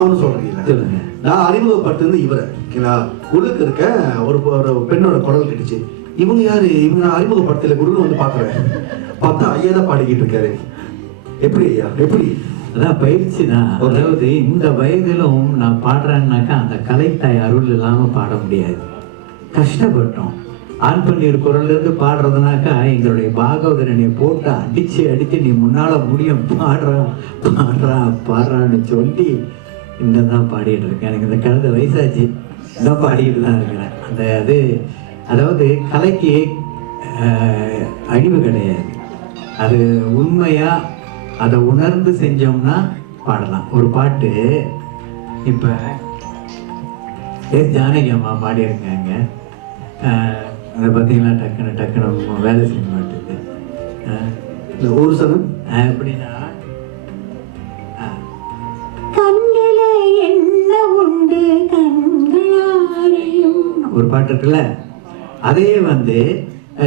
சொல்றீங்க. நான் அறிமுகப்பட்டது இவரை உள்ளுக்கு இருக்க ஒரு பெண்ணோட குரல் கிடைச்சு. இவங்க யாரு? இவங்க அறிமுகப்படுத்தல குருன்னு வந்து பாக்குறேன். பார்த்தா ஐயா தான் பாடிக்கிட்டு இருக்காரு. எப்படி ஐயா? எப்படி? அதான் பயிற்சி தான். அதாவது இந்த வயதிலும் நான் பாடுறேன்னாக்கா அந்த கலைத்தாய் அருள் இல்லாம பாட முடியாது. கஷ்டப்பட்டோம். ஆண் பன்னீர் குரல்ல இருந்து பாடுறதுனாக்கா எங்களுடைய பாகவதரனை போட்டு அடிச்சு நீ முன்னால முடியும் பாடுறான்னு சொல்லி இன்னதான் பாடிட்டு இருக்கேன். எனக்கு இந்த கழுத வயசாச்சு, இன்னும் பாடிட்டு தான் இருக்கிறேன். அதாவது கலைக்கு அழிவு கிடையாது. அது உண்மையா அதை உணர்ந்து செஞ்சோம்னா பாடலாம். ஒரு பாட்டு இப்ப ஜானகி அம்மா பாடியிருக்காங்க. அதை பார்த்தீங்கன்னா டக்குன்னு வேலை செய்ய மாட்டேங்குது. ஒரு சனம் எப்படின்னா ஒரு பாட்டு இருக்குல்ல, அதே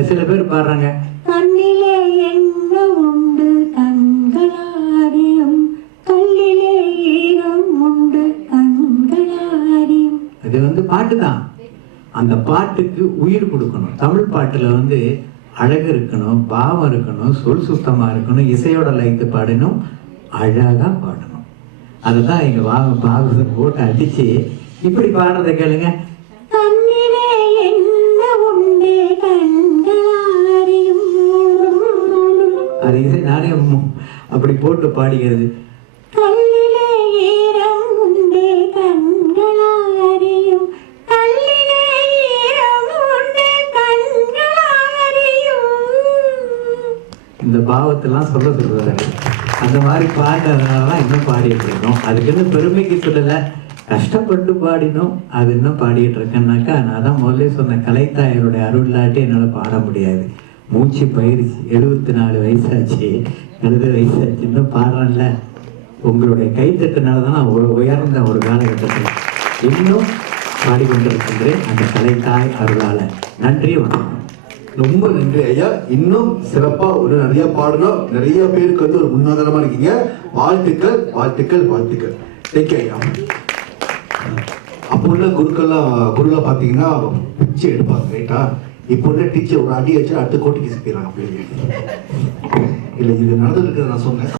சில பேர் பாடுறாங்க. கண்ணிலே என்ன உண்டு கண்களாரியும், கல்லிலே ஈரம் உண்டு கண்களாரியும். அது பாட்டு தான். அந்த பாட்டுக்கு உயிர் கொடுக்கணும். தமிழ் பாட்டுல அழகு இருக்கணும், பாவம் இருக்கணும், சொல் சுத்தமா இருக்கணும், இசையோட லைத்து பாடணும், அழகா பாடணும். அதுதான் எங்க பாகவதர் போட்டு அடிச்சு இப்படி பாடுறத கேளுங்க. அது இசை நானே அப்படி போட்டு பாடிக்கிறது. இந்த பாவத்தெல்லாம் சொல்றாரு. அந்த மாதிரி பாடுறதுனால இன்னும் பாடிட்டு இருக்கோம். அதுக்குன்னு பெருமைக்கு சொல்லலை, கஷ்டப்பட்டு பாடினோம். அது இன்னும் பாடிட்டு இருக்கேன்னாக்கா நான் தான் முதல்ல சொன்ன கலைத்தாயருடைய அருள் இல்லாட்டி என்னால் பாட முடியாது. மூச்சு பயிற்சி 74 வயசாச்சு, 70 வயசாச்சு, இன்னும் பாடுறேன்ல. உங்களுடைய கைத்தட்டுனால தான் நான் உயர்ந்த ஒரு காலகட்டத்தில் இன்னும் பாடிக்கொண்டிருக்கின்றேன் அந்த கலைத்தாய் அருளால. நன்றி, வணக்கம். ரொம்ப நன்றி ஐயா. இன்னும் சிறப்பா நிறைய பாடணும். நிறைய பேருக்கு ஒரு முன்னாதாரமா இருக்கீங்க. வாழ்த்துக்கள் வாழ்த்துக்கள் வாழ்த்துக்கள். தேங்க்யூ ஐயா. அப்போ உள்ள குருலாம் பாத்தீங்கன்னா பிச்சை எடுப்பாங்க, ரைட்டா? இப்போ உள்ள டீச்சர் ஒரு அடி வச்சு அடுத்த கோட்டிக்கு சிக்கிறாங்க. இல்லை, இது நடந்துருக்குது நான் சொன்னேன்.